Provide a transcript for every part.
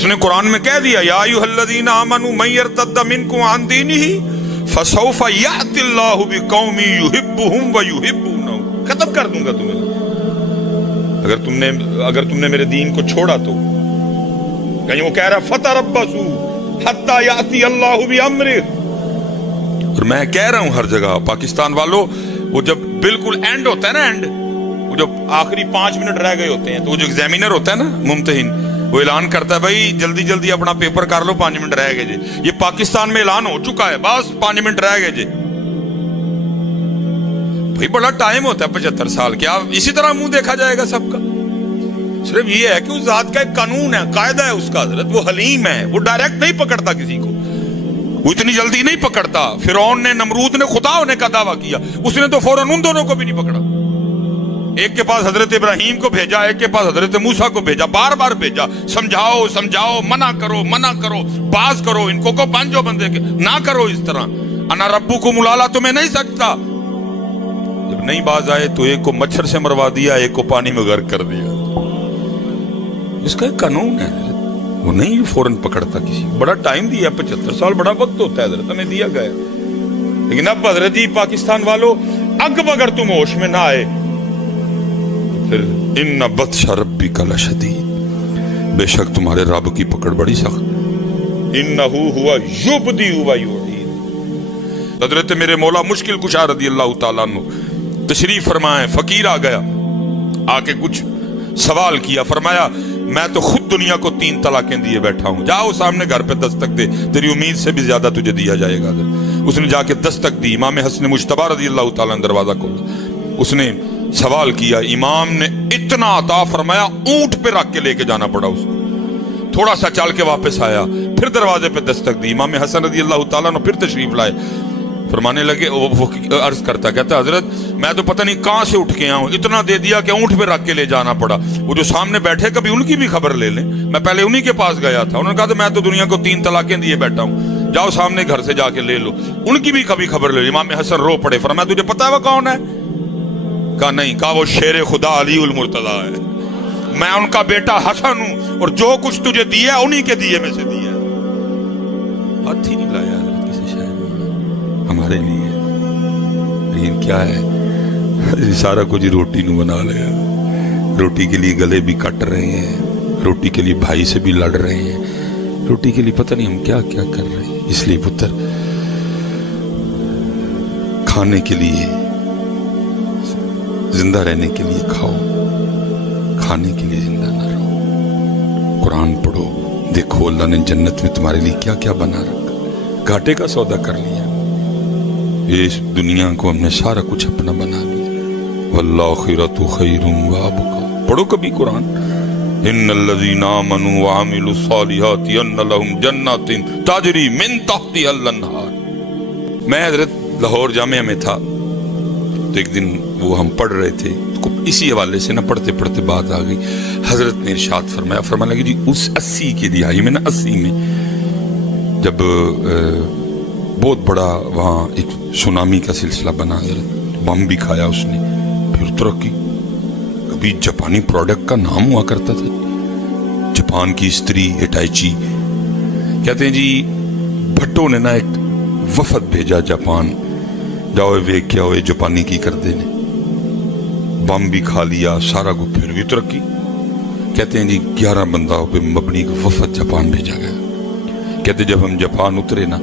اس نے قرآن میں کہہ دیا یا ایھا آمنوا من یرتد منکم عن دینہ فسوف یأتی اللہ بقوم یحبہم ویحبونہ. ختم کر دوں گا تمہیں اگر تم نے میرے دین کو چھوڑا تو. کہیں وہ کہہ رہا فتربصوا حتی یأتی اللہ بامرہ. اور میں کہہ رہا ہوں ہر جگہ پاکستان والوں، وہ جب بالکل اینڈ ہوتا ہے نا، اینڈ وہ جب آخری 5 منٹ رہ گئے ہوتے ہیں تو وہ جو ایگزامینر ہوتا ہے نا، ممتحن، وہ اعلان کرتا ہے بھائی جلدی جلدی اپنا پیپر کر لو، 5 منٹ رہ گئے جی. یہ پاکستان میں اعلان ہو چکا ہے، بس 5 منٹ رہ گئے جی. بھائی بڑا ٹائم ہوتا ہے 75 سال. کیا اسی طرح منہ دیکھا جائے گا سب کا؟ صرف یہ ہے کہ اس ذات کا ایک قانون ہے، قاعدہ ہے اس کا. حضرت وہ حلیم ہے، وہ ڈائریکٹ نہیں پکڑتا کسی کو، وہ اتنی جلدی نہیں پکڑتا. فرعون نے، نمرود نے خدا ہونے کا دعویٰ کیا، اس نے تو فوراً ان دونوں کو بھی نہیں پکڑا. ایک کے پاس حضرت ابراہیم کو بھیجا، ایک کے پاس حضرت موسیٰ کو بھیجا، بار بار بھیجا، سمجھاؤ سمجھاؤ، منع کرو، باز کرو، ان کو بنجو بندے کے نہ کرو اس طرح. انا ربکم الاعلی تمہیں نہیں سکتا. جب نہیں باز آئے تو ایک کو مچھر سے مروا دیا، ایک کو پانی میں غرق کر دیا. اس کا ایک قانون ہے، وہ نہیں فوراً پکڑتا کسی. بڑا ٹائم دیا، 75 سال بڑا وقت ہوتا ہے، حضرت ہمیں دیا گیا. لیکن اب حضرت جی پاکستان والوں، اب اگر تم ہوش میں نہ آئے پھر ان بطش ربک لشدید، بے شک تمہارے رب کی پکڑ بڑی سخت. انہ ہوا یبدی و یعید. حضرت میرے مولا مشکل کشا رضی اللہ تعالیٰ عنہ تشریف فرمائے. فقیر آ گیا، آ کے کچھ سوال کیا. فرمایا میں تو خود دنیا کو 3 طلاقیں دیے بیٹھا ہوں، جاؤ سامنے گھر پہ دستک دے، تیری امید سے بھی زیادہ تجھے دیا جائے گا. اس نے جا کے دستک دی. امام حسن مجتبی رضی اللہ تعالیٰ نے دروازہ کھولا. اس نے سوال کیا، امام نے اتنا عطا فرمایا، اونٹ پہ رکھ کے لے کے جانا پڑا اس کو. تھوڑا سا چل کے واپس آیا، پھر دروازے پہ دستک دی. امام حسن رضی اللہ تعالیٰ نے پھر تشریف لائے. فرمانے لگے، وہ عرض کرتا، کہتا حضرت میں تو پتہ نہیں کہاں سے اٹھ کے آیا ہوں، اتنا دے دیا کہ اونٹ پہ رکھ کے لے جانا پڑا. وہ جو سامنے بیٹھے کبھی ان کی بھی خبر لے لیں، میں پہلے انہی کے پاس گیا تھا. انہوں نے کہا تھا میں تو دنیا کو 3 طلاقیں دیے بیٹھا ہوں، جاؤ سامنے گھر سے جا کے لے لو، ان کی بھی کبھی خبر لے لو. امام حسن رو پڑے. فرمایا تجھے پتا ہے وہ کون ہے؟ کہا نہیں. کہا وہ شیر خدا علی المرتضیٰ ہے، میں ان کا بیٹا حسن ہوں، اور جو کچھ تجھے دیا انہی کے دیے میں سے دیا. ہاتھ ہی نہیں لایا حضرت کسی شہر میں ہمارے لیے. لیکن کیا ہے، سارا کچھ روٹی نو بنا لیا. روٹی کے لیے گلے بھی کٹ رہے ہیں، روٹی کے لیے بھائی سے بھی لڑ رہے ہیں، روٹی کے لیے پتہ نہیں ہم کیا کیا کر رہے ہیں. اس لیے پتر، کھانے کے لیے، زندہ رہنے کے لیے کھاؤ، کھانے کے لیے زندہ نہ رہو. قرآن پڑھو، دیکھو اللہ نے جنت میں تمہارے لیے کیا کیا بنا رکھا. گھاٹے کا سودا کر لیا، اس دنیا کو ہم نے سارا کچھ اپنا بنا لیا. والآخرۃ خیر وابقیٰ. پڑھو کبھی قرآن. ان الذین آمنوا وعملوا الصالحات ان لهم جنات تجری من تحتها الانہار. میں حضرت لاہور جامعہ میں تھا تو ایک دن وہ ہم پڑھ رہے تھے، اسی حوالے سے نہ پڑھتے پڑھتے بات آ گئی. حضرت نے ارشاد فرمایا، فرمانے لگے جی اس 80 کی دہائی میں نا، 80 میں جب بہت بڑا وہاں ایک سونامی کا سلسلہ بنا، حضرت بم بھی کھایا اس نے، پھر ترقی. کبھی جاپانی پروڈکٹ کا نام ہوا کرتا تھا، جاپان کی استری ہٹائچی. کہتے ہیں جی بھٹو نے نا ایک وفد بھیجا جاپان، جاؤ ویک کیا ہوئے جاپانی کی کر دینے. بم بھی کھا لیا سارا کو، پھر بھی ترقی. کہتے ہیں جی 11 بندہ پہ مبنی کا وفد جاپان بھیجا گیا. کہتے جب ہم جاپان اترے نا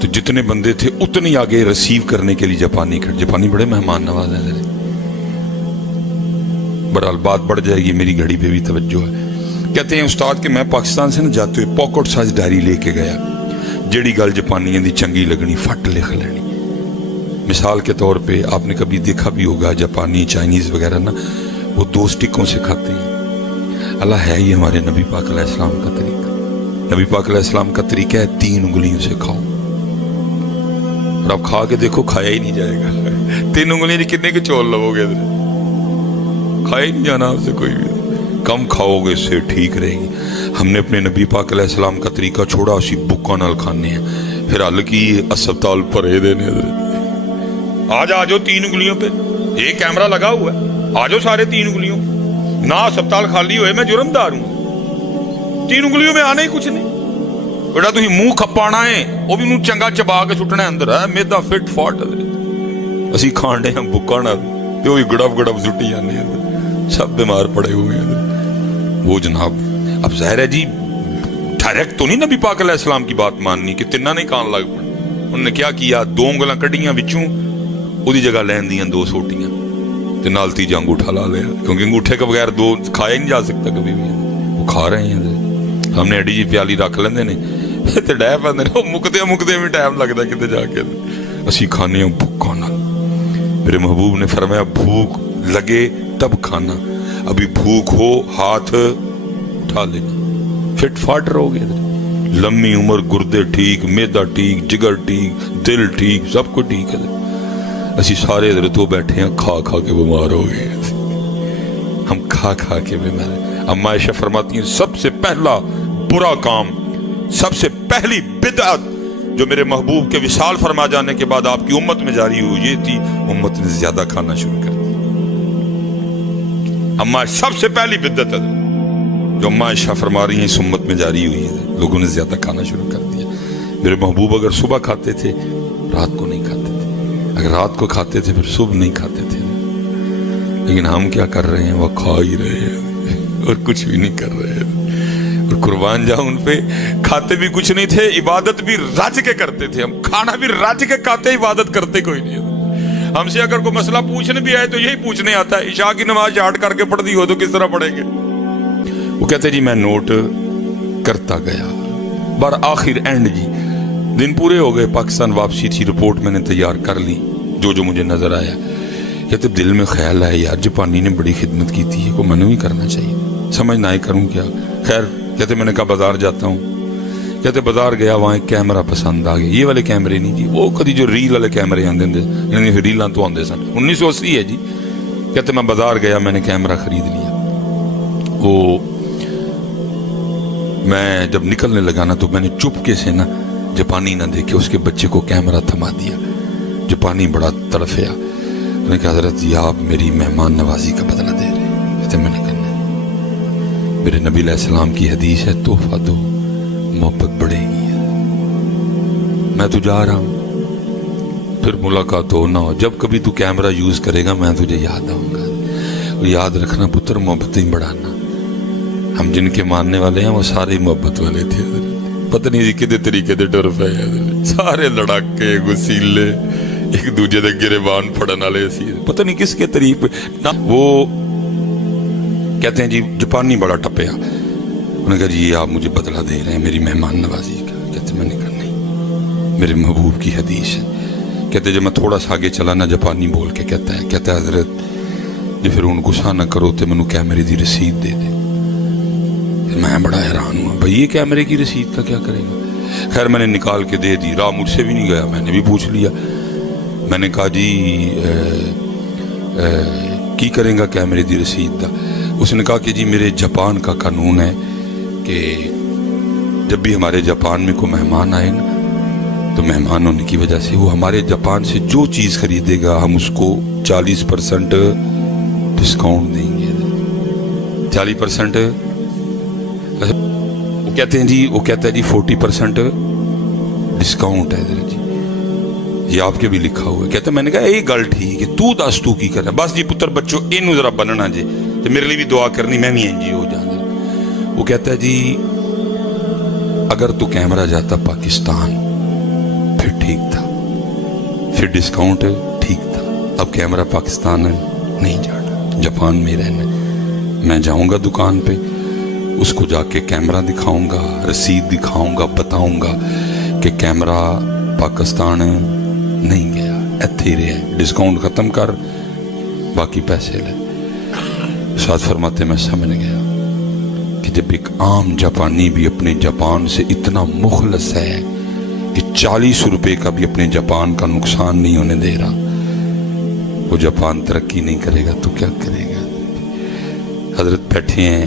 تو جتنے بندے تھے اتنی آگے ریسیو کرنے کے لیے جاپانی کھڑے. جاپانی بڑے مہمان نواز ہیں. بہرحال بات بڑھ جائے گی، میری گھڑی پہ بھی توجہ ہے. کہتے ہیں استاد کہ میں پاکستان سے نہ جاتے ہوئے پاکٹ سائز ڈائری لے کے گیا، جیڑی گل جاپانیاں دی چنگی لگنی فٹ لکھ لینی. مثال کے طور پہ آپ نے کبھی دیکھا بھی ہوگا جاپانی چائنیز وغیرہ نا، وہ 2 سٹکوں سے کھاتے ہیں. اللہ ہے یہ ہمارے نبی پاک علیہ السلام کا طریقہ. نبی پاک علیہ السلام کا طریقہ ہے 3 انگلیوں سے کھاؤ. اور آپ کھا کے دیکھو کھایا ہی نہیں جائے گا. 3 انگلیاں کتنے کے چول لو گے، کھایا ہی نہیں جانا آپ سے کوئی بھی. کم کھاؤ گے اس سے ٹھیک رہے گی. ہم نے اپنے نبی پاک علیہ السلام کا طریقہ چھوڑا، اسی بکا نال کھانے ہیں. پھر حل کی اسپتال پرے دینے. آجو 3 انگلیوں پہ ایک کیمرہ لگا ہوا ہے، آجو سارے 3 انگلیوں. نہ اسپتال خالی ہوئے میں جرمدار ہوں. 3 ਉਂਗਲੀਆਂ में आना ही कुछ नहीं। ਜਿਹੜਾ ਤੁਸੀਂ ਮੂੰਹ ਖਪਾਣਾ ਹੈ ਉਹ ਵੀ ਨੂੰ ਚੰਗਾ ਚਬਾ ਕੇ ਸੁੱਟਣਾ ਅੰਦਰ ਹੈ। ਮੇਦਾ ਫਿੱਟ ਫਾਟ ਅਸੀਂ ਖਾਂਦੇ ਹਾਂ ਬੁੱਕਾਂ ਨਾਲ ਤੇ ਉਹ ਵੀ ਗੜਬ ਸੁੱਟੀ ਜਾਂਦੇ ਅੰਦਰ, ਸਭ ਬਿਮਾਰ ਪੜੇ हुए हैं। वो जनाब अब ज़ाहिर है जी डायरेक्ट तो नहीं नबी पाक अलैहिस्सलाम की बात माननी कि तिन्ना नहीं खान लग पड़े। उन्होंने क्या किया, 2 ਉਂਗਲਾਂ ਕੱਢੀਆਂ ਵਿੱਚੋਂ, ਉਹਦੀ ਜਗ੍ਹਾ ਲੈਣ ਦੀਆਂ 2 ਸੋਟੀਆਂ ਤੇ ਨਾਲ ਤੀਜਾ ਅੰਗੂਠਾ ਲਾ ਲਿਆ, क्योंकि अंगूठे के बगैर 2 खाया ही नहीं जा सकता कभी भी। वो खा रहे हैं ਸਾਹਮਣੇ ਐਡੀ ਜੀ ਪਿਆਲੀ ਰੱਖ ਲੈਂਦੇ ਨੇ ਤੇ ਡਹਿ ਪੈਂਦੇ ਨੇ, ਉਹ ਮੁੱਕਦੇ ਵੀ ਟਾਈਮ ਲੱਗਦਾ ਕਿਤੇ ਜਾ ਕੇ। ਅਸੀਂ ਖਾਣੇ ਹਾਂ ਭੁੱਖਾਂ ਨਾਲ। मेरे महबूब ने फरमाया भूख लगे तब खाना, अभी भूख हो हाथ उठा लेना, फिट फाट रहोगे। लम्बी उम्र, गुर्दे ठीक, मैदा ठीक, जिगर ठीक, दिल ठीक, सब कुछ ठीक है। असी सारे इधर तो बैठे हैं खा के बीमार हो गए, हम खा के बीमार। अम्मा आयशा फरमाती हैं सबसे पहला बुरा काम, सबसे पहली बिदअत जो मेरे महबूब के विसाल फरमा जाने के बाद आपकी उम्मत में जारी हुई, ये थी उम्मत ने ज्यादा खाना शुरू कर दिया। अम्मा सबसे पहली बिदअत है जो अम्मा आयशा फरमा रही हैं इस उम्मत में जारी हुई है, लोगों ने ज्यादा खाना शुरू कर दिया। मेरे महबूब अगर सुबह खाते थे रात को नहीं खाते थे, अगर रात को खाते थे फिर सुबह नहीं खाते थे। लेकिन हम क्या कर रहे हैं, वो खा ही रहे हैं और कुछ भी नहीं कर रहे हैं। और कुर्बान जाऊं उन पे, खाते भी कुछ नहीं थे, इबादत भी रज के करते थे। हम खाना भी रज के खाते, इबादत करते कोई नहीं। हमसे अगर कोई मसला पूछने भी आए तो यही पूछने आता है, इशा की नमाज चाट करके पढ़ दी हो तो किस तरह पढ़ेंगे। वो कहते जी मैं नोट करता गया, बार आखिर एंड जी दिन पूरे हो गए, पाकिस्तान वापसी थी, रिपोर्ट मैंने तैयार कर ली जो मुझे नजर आया। कहते दिल में ख्याल आया यार जापानी ने बड़ी खिदमत की थी, को मैंने भी करना चाहिए, समझ ना ही करूं क्या। खैर कहते मैंने कहा बाजार जाता हूँ। कहते बाजार गया, वहाँ एक कैमरा पसंद आ गया, ये वाले कैमरे नहीं जी, वो कभी जो रील वाले कैमरे आते थे, फिर रीलां तो आते सन, 1980 है जी। कहते मैं बाजार गया, मैंने कैमरा खरीद लिया। वो मैं जब निकलने लगा ना तो मैंने चुपके से ना जापानी ना देखे उसके बच्चे को कैमरा थमा दिया। जापानी बड़ा तड़फया, मैंने कहा हज़रत जी आप मेरी मेहमान नवाजी का बदला दे रहे हैं। कहते मैंने करना, मेरे नबी अलैहिस्सलाम की हदीस है तोहफा दो मोहब्बत बढ़ेगी। मैं तो जा रहा हूँ, फिर मुलाकात हो ना हो, जब कभी तू कैमरा यूज करेगा मैं तुझे याद आऊंगा। और याद रखना पुत्र मोहब्बतें बढ़ाना। हम जिनके मानने वाले हैं वो सारे मोहब्बत वाले थे, पता नहीं कितने तरीके दे डर पे सारे लड़ाके गुस्सीले एक दूजे दे गिरेबान फड़न वाले सी, पता नहीं किसके तरीके ना। वो कहते हैं जी जापानी बड़ा टपया, उन्होंने कहा जी आप मुझे बदला दे रहे हैं मेरी मेहमान नवाजी का। कहते मैंने कहा नहीं, मेरे महबूब की हदीस है। कहते जब मैं थोड़ा सा आगे चला ना जापानी बोल के कहता है हजरत जी फिर उन गुस्सा ना करो तो मैनू कैमरे की रसीद दे दे। मैं बड़ा हैरान हुआ, भाई ये कैमरे की रसीद का क्या करेगा। खैर मैंने निकाल के दे दी, राह मुझसे भी नहीं गया, मैंने भी पूछ लिया। मैंने कहा जी की करेगा कैमरे की रसीद का। उसने कहा कि जी मेरे जापान का कानून है कि जब भी हमारे जापान में कोई मेहमान आए ना तो मेहमान होने की वजह से वो हमारे जापान से जो चीज़ खरीदेगा हम उसको 40% डिस्काउंट देंगे। 40% वो कहते हैं जी, वो कहता है जी 40% डिस्काउंट है इधर जी, ये आपके भी लिखा हुआ है। कहते मैंने कहा यही गल ठीक है, तू दस तू की कर बस जी पुत्र बच्चों इनू जरा बनना जी तो मेरे लिए भी दुआ करनी, मैं भी एनजी हो जाऊंगा। वो कहता है जी अगर तू कैमरा जाता पाकिस्तान फिर ठीक था, फिर डिस्काउंट ठीक था, अब कैमरा पाकिस्तान नहीं जाना, जापान में रहना। मैं जाऊंगा दुकान पे, उसको जाके कैमरा दिखाऊंगा, रसीद दिखाऊंगा, बताऊंगा कि कैमरा पाकिस्तान नहीं गया, इत्थे रहा, डिस्काउंट खत्म कर बाकी पैसे ले। साथ फरमाते मैं समझ गया कि जब एक आम जापानी भी अपने जापान से इतना मुखलस है कि 40 रुपए का भी अपने जापान का नुकसान नहीं होने दे रहा, वो जापान तरक्की नहीं करेगा तो क्या करेगा। हजरत बैठे हैं,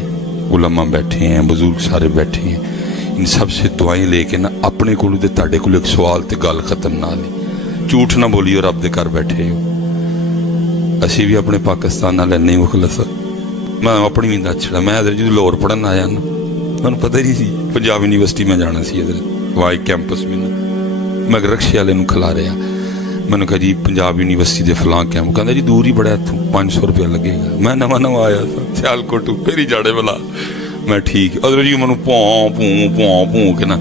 उलमा बैठे हैं, बुजुर्ग सारे बैठे हैं, इन सब से दुआएं लेके ना अपने को ताड़े को एक सवाल ते गल खत्म ना ली, झूठ ना बोलियो रब दे घर बैठे हो। असी भी अपने पाकिस्तान नाल नहीं मुखलस, मैं अपनी भी दस छड़ा। मैं जो लाहौर पढ़न आया ना ਮੈਨੂੰ ਪਤਾ ਹੀ ਨਹੀਂ ਸੀ ਪੰਜਾਬ ਯੂਨੀਵਰਸਿਟੀ ਮੈਂ ਜਾਣਾ ਸੀ ਹਜ਼ਰਤ ਵਾਈ ਕੈਂਪਸ में ना मैं रक्शे वाले ਨੂੰ ਖਿਲਾ ਰਿਹਾ मैंने कहा जी पंजाब यूनिवर्सिटी के फलां कैंप कहता जी दूर ही बड़ा इतों 500 रुपया लगेगा मैं नवा नवा आया था सियालकोट फिर ही जाड़े वाला मैं ठीक अदर जी मैं भूं के ना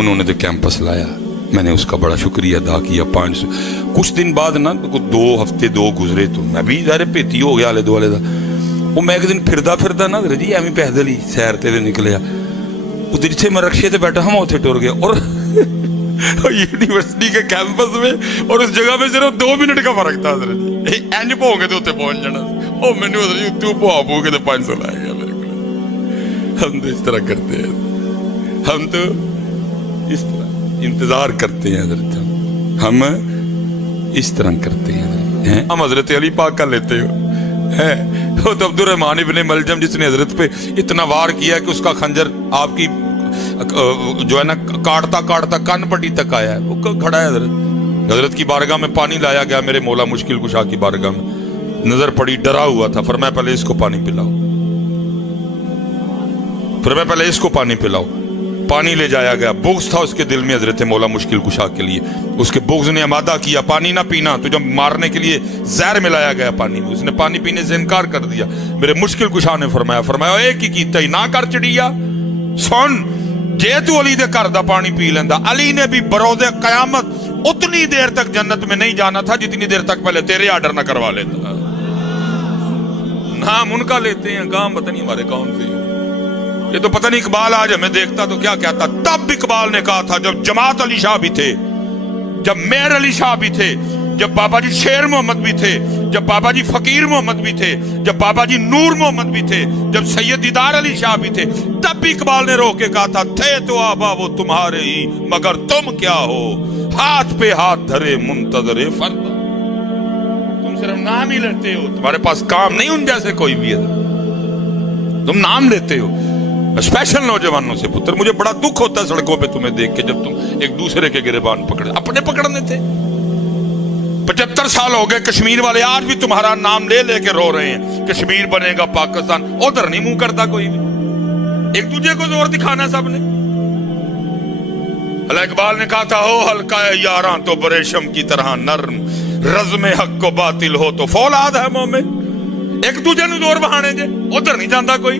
उन्होंने तो कैंपस लाया मैंने उसका बड़ा शुक्रिया अदा किया 500 कुछ दिन बाद ना 2 हफ्ते गुजरे तो मैं भी ज़ाहिर भेती हो गया आले दुआले का वो मैं एक दिन फिरदा ना जी एवं पैदल ही सैर ते निकलिया उधर जिथे मैं रक्शे ते बैठा हम उत्थे टुर गया और यूनिवर्सिटी के कैंपस में और उस जगह में सिर्फ 2 मिनट का फर्क था इंज भोंगे तो उत्थे पहुंच जाना ओ मैंने तू भो के 500 लाया गया मेरे को हम तो इस तरह करते हैं हम तो इस तरह इंतजार करते हैं हजरत हम इस तरह करते हैं हम हजरत अली पाक का लेते हो है तो अब्दुल रहमान इब्ने मलजम जिसने हजरत पे इतना वार किया कि उसका खंजर आपकी जो है ना काटता कान पट्टी तक आया है वो खड़ा है हजरत की बारगाह में पानी लाया गया मेरे मौला मुश्किल कुशा की बारगाह में नजर पड़ी डरा हुआ था फरमाया पहले इसको पानी पिलाओ पानी ले जाया गया बुग़्ज़ था उसके दिल में हजरत मौला मुश्किल कुशा के लिए उसके बुग़्ज़ ने अमादा किया पानी ना पीना तो जब मारने के लिए जहर मिलाया गया पानी में उसने पानी पीने से इनकार कर दिया मेरे मुश्किल कुशा ने फरमाया एक ही कीता ही ना कर चढ़िया सुन जे तू अली दे घर दा पानी पी लेंदा अली ने भी बरोज़े क़यामत उतनी देर तक जन्नत में नहीं जाना था जितनी देर तक पहले तेरे आर्डर ना करवा लेता नाम उनका लेते हैं गांव पता नहीं हमारे कौन से ये तो पता नहीं इकबाल आज हमें देखता तो क्या कहता तब इकबाल ने कहा था जब जमात अली शाह भी थे जब मेर अली शाह भी थे जब बाबा जी शेर मोहम्मद भी थे जब बाबा जी फकीर मोहम्मद भी थे जब बाबा जी नूर मोहम्मद भी थे जब सैयद दीदार अली शाह भी थे तब भी इकबाल ने रोक के कहा था थे तो आबा वो तुम्हारे ही मगर तुम क्या हो हाथ पे हाथ धरे मुंतजरे फर्द तुम सिर्फ नाम ही लेते हो तुम्हारे पास काम नहीं उन जैसे कोई भी है तुम नाम लेते हो स्पेशल नौजवानों से पुत्र मुझे बड़ा दुख होता है सड़कों पे तुम्हें देख के जब तुम एक दूसरे के गिरबान पकड़े अपने पकड़ने थे 75 साल हो गए कश्मीर वाले आज भी तुम्हारा नाम ले लेके रो रहे हैं कश्मीर बनेगा पाकिस्तान उधर नहीं मुंह करता कोई भी एक दूसरे को जोर दिखाना सबने अल्लाह इकबाल ने कहा था हो हल्का यारा तो बरेशम की तरह नर्म रज़्म हक को बातिल हो तो फौलाद है मोमिन एक दूसरे ਨੂੰ जोर बहाने जे उधर नहीं जाता कोई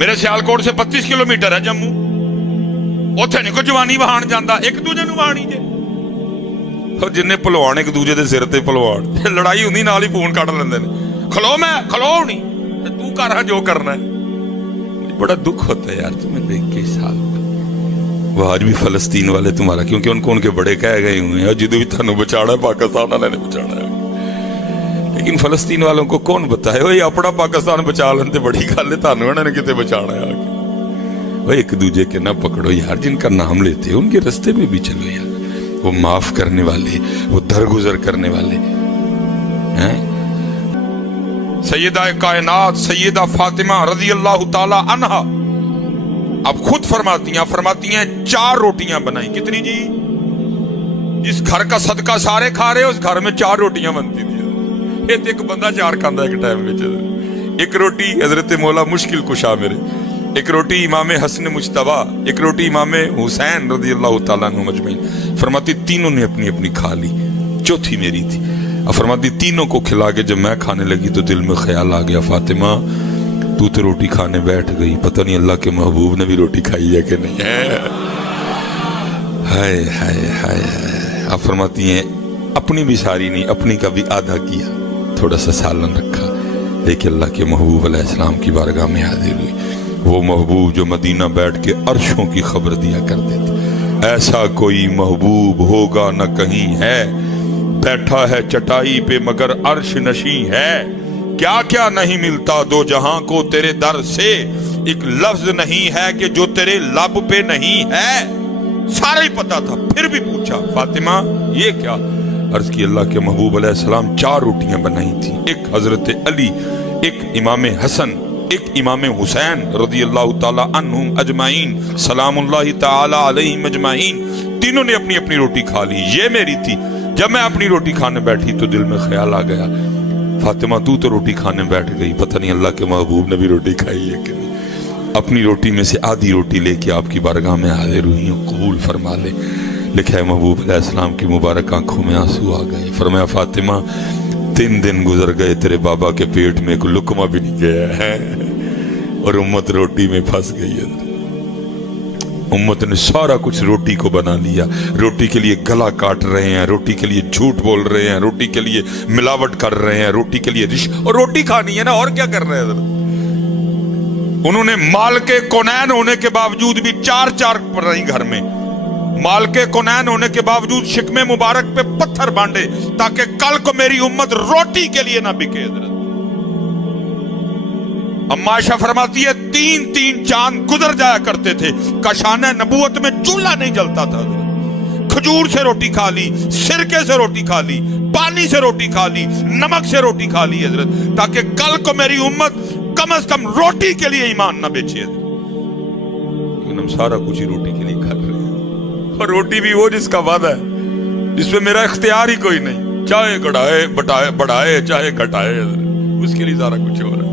मेरे सियालकोट से 32 किलोमीटर है जम्मू उत्थे नहीं कोई जवानी बहान जाता एक दूजे ਨੂੰ बहानी जे और जिन्ने भलवान एक दूजे के सिर ते भलवान लड़ाई होंदी नाल ही फोन कट लेंदे ने खलो मैं खलो नहीं तू कर जो करना है बड़ा दुख होता है यार तुम्हें देख के साल वो आज भी फलस्तीन वाले तुम्हारा क्योंकि उनको उनके बड़े कह गए हुए हैं और जिदों भी थानू बचाना है पाकिस्तान वाले ने बचाना है लेकिन फलस्तीन वालों को कौन बताए वो अपना पाकिस्तान बचा लेते बड़ी गल है थानू उन्होंने कितने बचाना है आगे वो एक दूजे के ना पकड़ो यार जिनका नाम लेते हो उनके रास्ते में भी चलो यार वो माफ करने वाले वो दरगुजर करने वाले हैं सैयदा कायनात सैयदा फातिमा रज़ी अल्लाह ताला अन्हा अब खुद फरमाती हैं 4 रोटियां बनाई कितनी जी जिस घर का सदका सारे खा रहे उस घर में 4 रोटियां बनती थी ये तो एक बंदा 4 खांदा एक टाइम में एक रोटी हजरत मौला मुश्किल कुशा मेरे एक रोटी इमाम हसन मुज्तबा एक रोटी इमाम हुसैन रज़ी अल्लाह ताला अन्हु मजमईन फरमाती तीनों ने अपनी अपनी खा ली चौथी मेरी थी अब फरमाती तीनों को खिला के जब मैं खाने लगी तो दिल में ख्याल आ गया फातिमा तू तो रोटी खाने बैठ गई पता नहीं अल्लाह के महबूब ने भी रोटी खाई है कि नहीं है हाय हाय हाय अब फरमाती हैं अपनी भी सारी नहीं अपनी का भी आधा किया थोड़ा सा सालन रखा लेकिन अल्लाह के महबूब अलैहिस्सलाम की बारगाह में हाजिर हुई वो महबूब जो मदीना बैठ के अर्शों की खबर दिया करते थे ऐसा कोई महबूब होगा न कहीं है बैठा है चटाई पे मगर अर्श नशी है क्या क्या नहीं मिलता दो जहां को तेरे दर से एक लफ्ज नहीं है कि जो तेरे लब पे नहीं है सारा ही पता था फिर भी पूछा फातिमा ये क्या अर्ज की अल्लाह के महबूब अलैहिस्सलाम 4 रोटियां बनाई थी एक हजरत अली एक इमाम हसन एक इमाम हुसैन रज़ी अल्लाह ताला अन्हुम अजमाइन सलामुल्लाहि ताला अलैहिम अजमाइन तीनों ने अपनी अपनी रोटी खा ली ये मेरी थी जब मैं अपनी रोटी खाने बैठी तो दिल में ख्याल आ गया फातिमा तू तो रोटी खाने बैठ गई पता नहीं अल्लाह के महबूब ने भी रोटी खाई है कि नहीं अपनी रोटी में से आधी रोटी लेके आपकी बारगाह में हाजिर हुई हूँ, कबूल फरमा ले। लिखा है महबूब अलैहिस्सलाम की मुबारक आंखों में आंसू आ गए। फरमाया फातिमा 3 दिन गुजर गए तेरे बाबा के पेट में कोई लुकमा भी नहीं गया है और उम्मत रोटी में फंस गई है। उम्मत ने सारा कुछ रोटी को बना लिया, रोटी के लिए गला काट रहे हैं, रोटी के लिए झूठ बोल रहे हैं, रोटी के लिए मिलावट कर रहे हैं, रोटी के लिए और रोटी खानी है ना, और क्या कर रहे हैं। उन्होंने माल के कोनैन होने के बावजूद भी 4 पड़ रही घर में, माल के कोनैन होने के बावजूद शिकमे मुबारक पे पत्थर बांधे ताकि कल को मेरी उम्मत रोटी के लिए ना बिके। अम्मा आयशा फरमाती है 3 चांद गुजर जाया करते थे, कशाने नबूवत में चूल्हा नहीं जलता था। खजूर से रोटी खा ली, सिरके से रोटी खा ली, पानी से रोटी खा ली, नमक से रोटी खा ली हजरत, ताकि कल को मेरी उम्मत कम से कम रोटी के लिए ईमान न बेचे। लेकिन हम सारा कुछ ही रोटी के लिए खा रहे हैं, और रोटी भी वो जिसका वादा है, जिसमें मेरा इख्तियार ही कोई नहीं, चाहे बढ़ाए चाहे घटाए, उसके लिए सारा कुछ हो रहा है।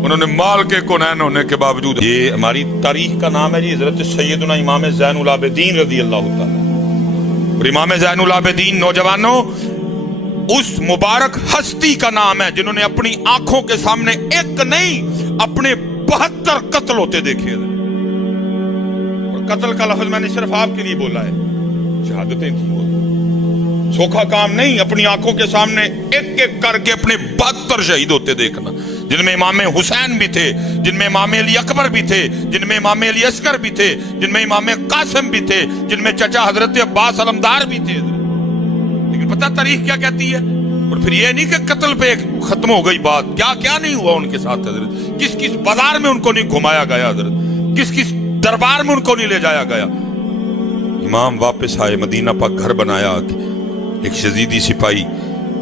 उन्होंने माल के कोनैन होने के बावजूद, ये हमारी तारीख का नाम है जी हजरत सैयदना इमाम ज़ैनुल आबिदीन रज़ी अल्लाह ताला। और इमाम ज़ैनुल आबिदीन नौजवानों उस मुबारक हस्ती का नाम है जिन्होंने अपनी आंखों के सामने एक नहीं अपने 72 कत्ल होते देखे। और कत्ल का लफ्ज मैंने सिर्फ आपके लिए बोला है, शहादतें थी वो, सोखा काम नहीं। अपनी आंखों के सामने एक एक करके अपने 72 शहीद होते देखना, जिनमें इमाम हुसैन भी थे, जिनमें इमाम अली अकबर भी थे, जिनमें इमाम अली अस्कर भी थे, जिनमें इमाम कासिम भी थे, जिनमें चचा हजरत अब्बास अलमदार भी थे। लेकिन पता तारीख क्या कहती है। और फिर ये नहीं कि कत्ल पे खत्म हो गई बात, क्या क्या नहीं हुआ उनके साथ हजरत, किस किस बाजार में उनको नहीं घुमाया गया हजरत, किस किस दरबार में उनको नहीं ले जाया गया। इमाम वापस आए, मदीना पाक घर बनाया, एक यजीदी सिपाही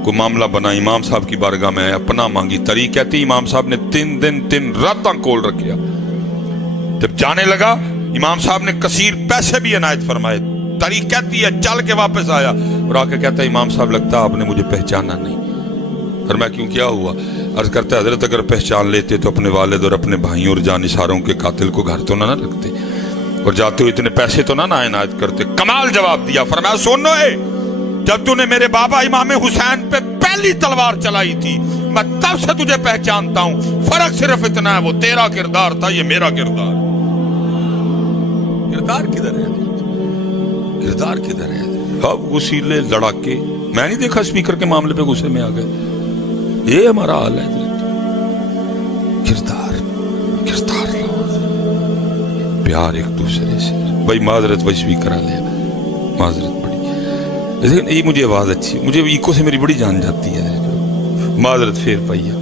को मामला बना, इमाम साहब की बारगाह में आया, पनाह मांगी। तारीख कहती इमाम साहब ने 3 दिन 3 रातें खोल रखा। जब जाने लगा इमाम साहब ने कसीर पैसे भी इनायत फरमाए। तारीख कहती है चल के वापस आया और आके कहता है इमाम साहब लगता आपने मुझे पहचाना नहीं। फरमाया क्यों, क्या हुआ। अर्ज करता है हजरत अगर पहचान लेते तो अपने वालिद और अपने भाइयों और जानिसारों के कातिल को घर तो ना रखते, और जाते हुए इतने पैसे तो ना इनायत करते। कमाल जवाब दिया। फरमाया सुनो, जब तूने मेरे बाबा इमाम हुसैन पे पहली तलवार चलाई थी मैं तब से तुझे पहचानता हूं, फर्क सिर्फ इतना है वो तेरा किरदार था, ये मेरा किरदार। किरदार किधर है, किरदार किधर है। अब वसीले लड़ाके, मैं नहीं देखा स्पीकर के मामले पे गुस्से में आ गए। ये हमारा हाल है। किरदार किरदार प्यार एक दूसरे से। भाई माजरत वही स्पीकर आ लिया, माजरत बड़ी, लेकिन ये मुझे आवाज अच्छी, मुझे इको से मेरी बड़ी जान जाती है। माजरत फिर पाइया,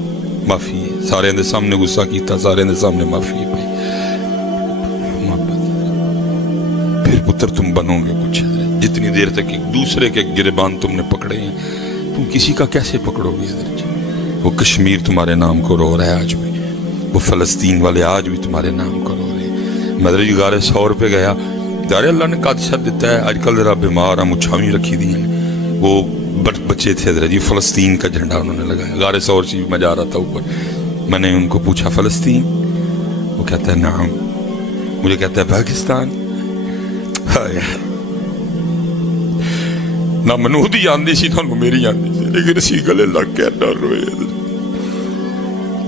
माफी है, सारे दे सामने गुस्सा किया, सारे दे सामने माफी है भाई। फिर पुत्र तुम बनोगे कुछ, जितनी देर तक एक दूसरे के गिरबान तुमने पकड़े हैं, तुम किसी का कैसे पकड़ोगे। वो कश्मीर तुम्हारे नाम को रो रहा है आज भी, वो फलस्तीन वाले आज भी तुम्हारे नाम को रो रहे हैं। मदरी गारे 100 रुपये गया, यारे अल्लाह ने कादशत दिता है, आजकल जरा बीमार है, मुछावी रखी दी हैं। वो बच्चे थे हजरत जी, फलस्तीन का झंडा उन्होंने लगाया। गारे 100 से मैं जा रहा था ऊपर, मैंने उनको पूछा फलस्तीन, वो कहता है नाम, मुझे कहता है पाकिस्तान। ना मनूद ही आंदी सी ना मेरी आंदी सी, लेकिन असी गले लग के ना रोए।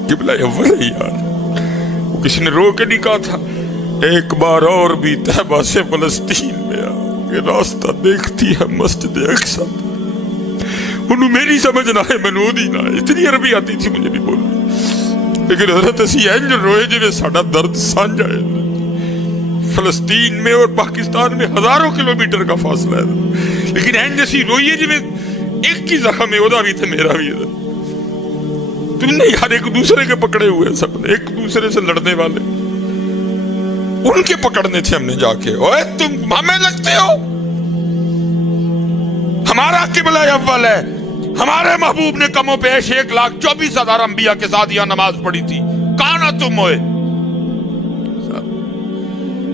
किबला अव्वल है यार, वो किसी ने रो के नहीं कहा था एक बार और भी तैबा से फलस्तीन में आके रास्ता देखती है मस्जिद अक्सा। उन्होंने मेरी समझ ना है, मनूद ही ना है, इतनी अरबी आती थी मुझे भी बोलनी, लेकिन हजरत असी इंज रोए जिन्हें साडा दर्द साझा है। फलस्तीन में और पाकिस्तान में हजारों किलोमीटर का फासला है, लेकिन इंज असी रोइए जिन्हें एक ही जख्म है, ओदा भी थे मेरा भी है। तुमने यार एक दूसरे के पकड़े हुए, सबने एक दूसरे से लड़ने वाले, उनके पकड़ने थे हमने जाके। ओए तुम हमें लगते हो, हमारा किबला अव्वल है, हमारे महबूब ने कमो पेश 1,24,000 अंबिया के साथ यहां नमाज पढ़ी थी। कहां ना तुम होए,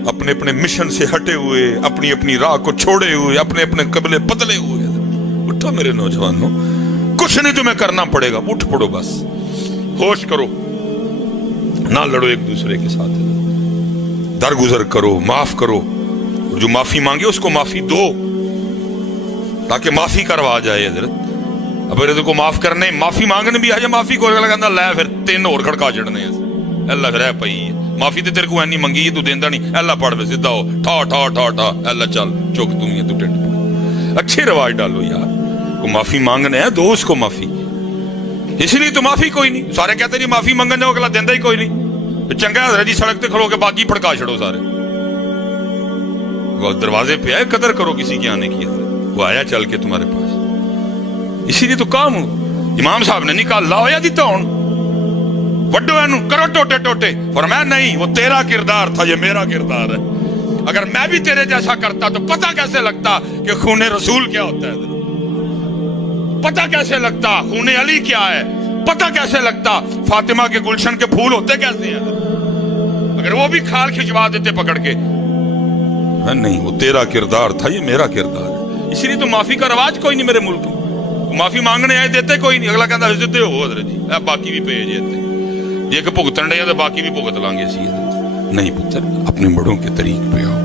अपने अपने मिशन से हटे हुए, अपनी अपनी राह को छोड़े हुए, अपने अपने कबले बदले हुए। उठो मेरे नौजवानों, कुछ नहीं तुम्हें करना पड़ेगा, उठ पड़ो, बस होश करो, ना लड़ो एक दूसरे के साथ। दरगुजर करो, माफ करो, और जो माफी मांगे उसको माफी दो ताकि माफी करवा जाए हजरत। अब अगर को माफ करने माफी मांगने भी आ जाए, माफी को अगला कहता लै फिर 3 होर खड़का चढ़ने अल्लाह फिर पई माफी तो तेरे को ऐनी मंगी तू देंदा नहीं, अल्लाह पढ़ पे सीधा हो ठा ठा ठा ठा अल्लाह चल चुक तू ही तू टेंट। अच्छे रिवाज डालो यार, को माफी मांगने है दो उसको माफी, इसलिए तो माफी कोई नहीं। सारे कहते जी माफी मंगन जाओ, अगला देंदा ही कोई नहीं। चंगा हजरत जी सड़क पे खड़ो के बाकी फड़का छड़ो सारे, वो दरवाजे पे आए, कदर करो किसी के आने की, वो आया चल के तुम्हारे पास, इसीलिए तो काम इमाम साहब ने निकाल लाओ या दिता हूं वड्डो एनू करो टोटे टोटे, फरमाया नहीं वो तेरा किरदार था, ये मेरा किरदार है। अगर मैं भी तेरे जैसा करता तो पता कैसे लगता कि खूने रसूल क्या होता है, पता कैसे लगता खूने अली क्या है, पता कैसे लगता फातिमा के गुलशन के फूल होते कैसे हैं, अगर वो भी खाल खिंचवा देते पकड़ के। नहीं वो तेरा किरदार था, ये मेरा किरदार है, इसीलिए तो माफी का रवाज कोई नहीं मेरे मुल्क में। माफी मांगने आए देते कोई नहीं, अगला कहता देते हो हजरत जी बाकी भी पे जे जे के भुगतन रहे तो बाकी भी भुगत लांगे असी। नहीं पुत्र अपने बड़ों के तरीक पे आओ,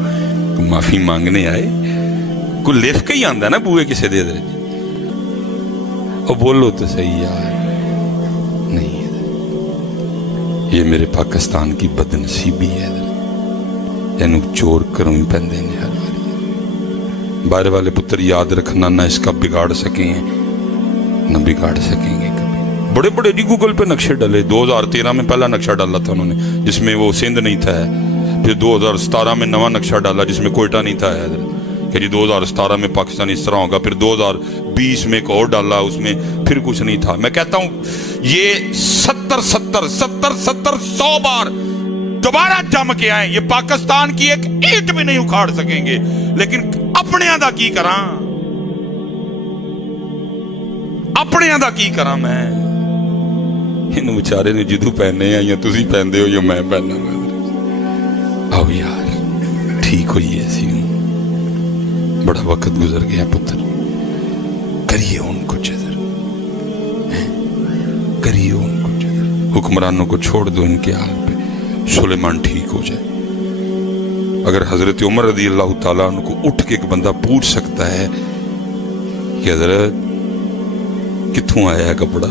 माफी मांगने आए को लिख के ही आंदा ना बूए किसे दे दे और बोलो तो सही यार, नहीं ये मेरे पाकिस्तान की बदनसीबी है, इनू चोर करों ही पैंदे ने हर बार। बाहर वाले पुत्र याद रखना, ना इसका बिगाड़ सकें न बिगाड़ सकेंगे कभी। बड़े बड़े जी गूगल पे नक्शे डले, 2013 में पहला नक्शा डाला था उन्होंने जिसमें वो सिंध नहीं था, फिर 2017 में नवा नक्शा डाला जिसमें कोयटा नहीं था कि जी 2017 में पाकिस्तान इस तरह होगा, फिर 2020 में एक और डाला उसमें फिर कुछ नहीं था। मैं कहता हूं ये 100 बार दोबारा जम के आए, ये पाकिस्तान की एक ईंट भी नहीं उखाड़ सकेंगे, लेकिन अपने दा की करा, अपने दा की करा मैं। इन बेचारे ने जिदू पहने हैं या तुसी पहनते हो या मैं पहना, आओ यार ठीक होइए सी, बड़ा वक्त गुजर गया पुत्र, करिए उनको जदर, करिए उनको जदर, हुक्मरानों को छोड़ दो इनके हाल पे, सुलेमान ठीक हो जाए। अगर हजरत उमर रज़ी अल्लाह ताला उनको उठ के एक बंदा पूछ सकता है कि हजरत कित्थों आया है कपड़ा,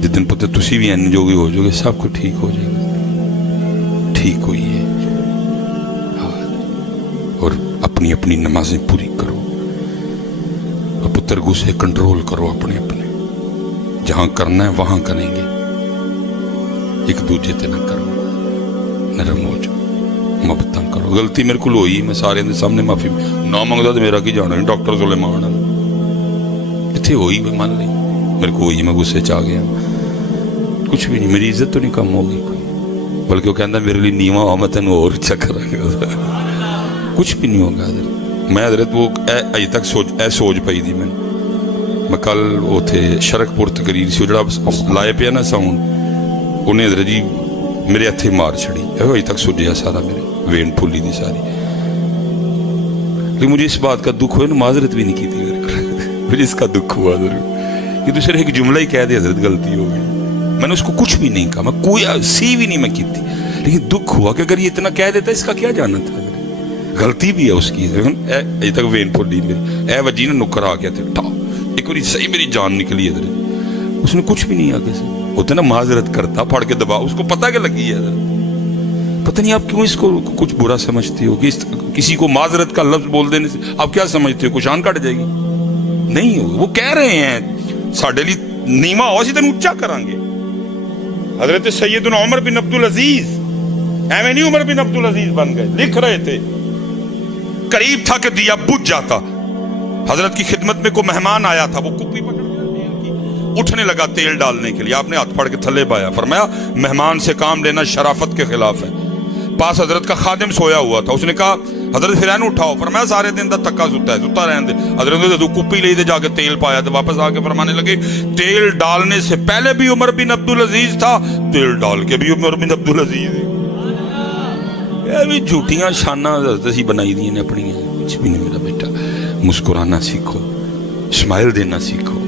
जिस दिन पुत्र तुसी भी एन जोगे हो जाओगे, सब कुछ ठीक हो जाएगा। ठीक हुई है और अपनी अपनी नमाजें पूरी करो और पुत्र गुस्से कंट्रोल करो अपने अपने, जहां करना है वहां करेंगे, एक दूजे ते ना करो, नरम हो जाओ, मोहब्बत करो। गलती मेरे को होई, मैं सारे दे सामने माफी ना मंगदा तो मेरा की जाना, डॉक्टर सुलेमान इत्थे होई, मैं मान ली मेरे को होई, मैं गुस्से च आ गया, कुछ भी नहीं, मेरी इज्जत तो नहीं कम होगी, बल्कि वो कहता मेरे लिए नीवा हो मैं तेन और अच्छा करांगा, कुछ भी नहीं होगा। मैं हजरत वो अजे तक सोच पई थी मैं कल उथे शरकपुर तकरीर से जरा लाए पे ना साउंड, उन्हें हजरत जी मेरे हथे मार छड़ी, अजे तक सुझिया सारा, मेरे वेन फुली थी सारी, लेकिन मुझे इस बात का दुख हुआ, माजरत भी नहीं की थी, मुझे इसका दुख हुआ जरूर कि दूसरे एक जुमला ही कह दिया हजरत गलती हो गई, मैंने उसको कुछ भी नहीं कहा, मैं कोई सी भी नहीं मैं की थी, लेकिन दुख हुआ कि अगर ये इतना कह देता इसका क्या जाना था, गलती भी है उसकी, अजे तक वेन फुली मेरी, ए वजी ने नुक्कर आ गया थे, एक बार सही मेरी जान निकली है, उसने कुछ भी नहीं आगे से होते ना माजरत करता, फाड़ के दबा, उसको पता क्या लगी है, पता नहीं आप क्यों इसको कुछ बुरा समझती हो कि किसी को माजरत का लफ्ज बोल देने से आप क्या समझते हो कुछ शान कट जाएगी, नहीं हो, वो कह रहे हैं साडे लिए नीवा हो, तेन उच्चा करांगे। हजरत सैयदना उमर बिन अब्दुल अजीज एवं नहीं उमर बिन अब्दुल अजीज बन गए, लिख रहे थे, करीब था कि दिया बुझ जाता, हजरत की खिदमत में कोई मेहमान आया था, वो कुप्पी पकड़ उठने लगा तेल डालने के लिए, आपने हाथ फाड़ के थल्ले पाया, फरमाया मेहमान से काम लेना शराफत के खिलाफ है। पास हजरत का खादिम सोया हुआ था, उसने कहा हजरत फिर उठाओ, फरमाया सारे दिन का तक्का सुता है, सुता रहने दे। हजरत ने कुप्पी ले दे जाके तेल पाया, तो वापस आके फरमाने लगे तेल डालने से पहले भी उमर बिन अब्दुल अजीज था, तेल डाल के भी उमर बिन अब्दुल अजीज है। ये भी झूठियां शाना हजरत बनाई दी ने अपनी, कुछ भी नहीं मेरा बेटा, मुस्कुराना सीखो, स्माइल देना सीखो,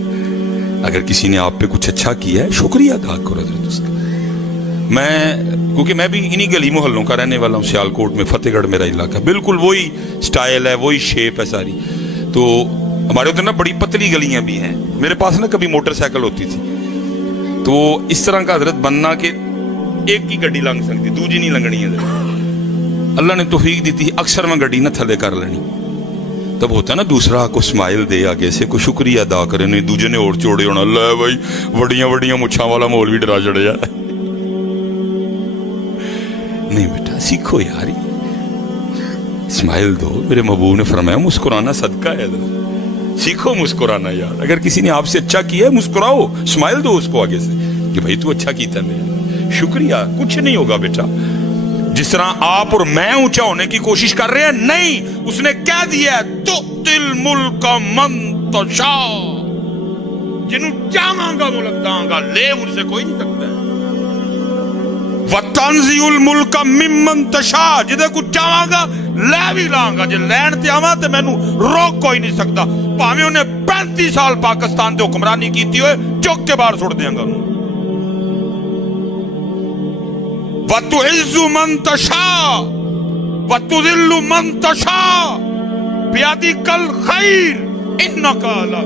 अगर किसी ने आप पे कुछ अच्छा किया है शुक्रिया अदा करो हजरत उसका, क्योंकि मैं भी इन्हीं गली मोहल्लों का रहने वाला हूँ, सियालकोट में, फतेहगढ़ मेरा इलाका, बिल्कुल वही स्टाइल है, वही शेप है सारी। तो हमारे उधर ना बड़ी पतली गलियां भी हैं। मेरे पास ना कभी मोटरसाइकिल होती थी, तो इस तरह का हजरत बनना कि एक ही गड्डी लंघ सकती, दूजी नहीं लंघनी है। अल्लाह ने तौफीक दी थी, अक्सर मैं गड्डी ना थले कर लेनी। तब होता है ना दूसरा को स्माइल दे आगे से, को शुक्रिया अदा करे, नहीं दूजे ने और चोड़े होना, ले भाई बड़िया बड़िया मुछा वाला मौल भी डरा चढ़िया। नहीं बेटा सीखो यार, स्माइल दो। मेरे महबूब ने फरमाया मुस्कुराना सदका है, सीखो मुस्कुराना यार। अगर किसी ने आपसे अच्छा किया है मुस्कुराओ, स्माइल दो उसको आगे से कि भाई तू अच्छा कीता मेरा, शुक्रिया। कुछ नहीं होगा बेटा। जिस तरह आप और मैं ऊंचा होने की कोशिश कर रहे हैं, नहीं, उसने क्या दिया है, तो दिल मुल्क मन तशा, जिन्हों चाहांगा मुल्क दांगा, ले उनसे कोई नहीं सकता है। वतंजिउल मुल्क मिम्मन तशा, जिदे को चाहांगा ले भी लांगा, जे लैन ते आवां ते मैनू रोक कोई नहीं सकता। भावें उन्हें 35 साल पाकिस्तान ते हुक्मरानी कीती होए, चुक के बाहर सुट देंगा। वतुइज्जु मन तशा वतुदिल्लु मन तशा बियदिकल खैर इन्नका अला।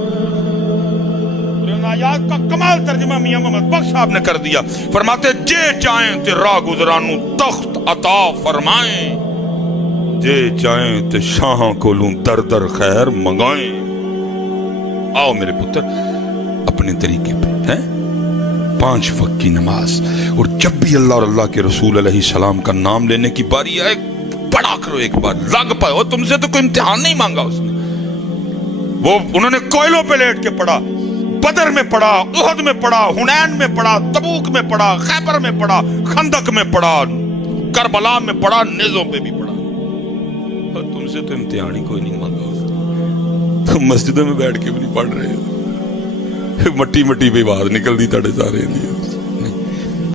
आयात का कमाल तर्जुमा मियां मोहम्मद बख्श साहब ने कर दिया। फरमाते जे चाहें ते राह गुजरानू तख्त अता फरमाएं, जे चाहें ते शाह कोलू दर दर खैर मंगाएं। आओ मेरे पुत्र अपने तरीके पे हैं, 5 वक्त की नमाज, और जब भी अल्लाह और अल्लाह के रसूल अलैहि सलाम का नाम लेने की बारी आए, पढ़ा करो एक बार, लग पाए। और तुमसे तो कोई इम्तिहान नहीं मांगा उसने। वो उन्होंने कोयलों पे लेट के पढ़ा, बदर में पढ़ा, उहद में पढ़ा, हुनैन में पढ़ा, तबूक में पढ़ा, खैबर में पढ़ा, खंदक में पढ़ा, करबला में पढ़ा, नेज़ों पे भी पढ़ा। और तुमसे तो इम्तिहान ही कोई नहीं मांगा उसने। तो मस्जिदों में बैठ के भी नहीं पढ़ रहे, मट्टी मट्टी पे आवाज निकलती सारे सारे।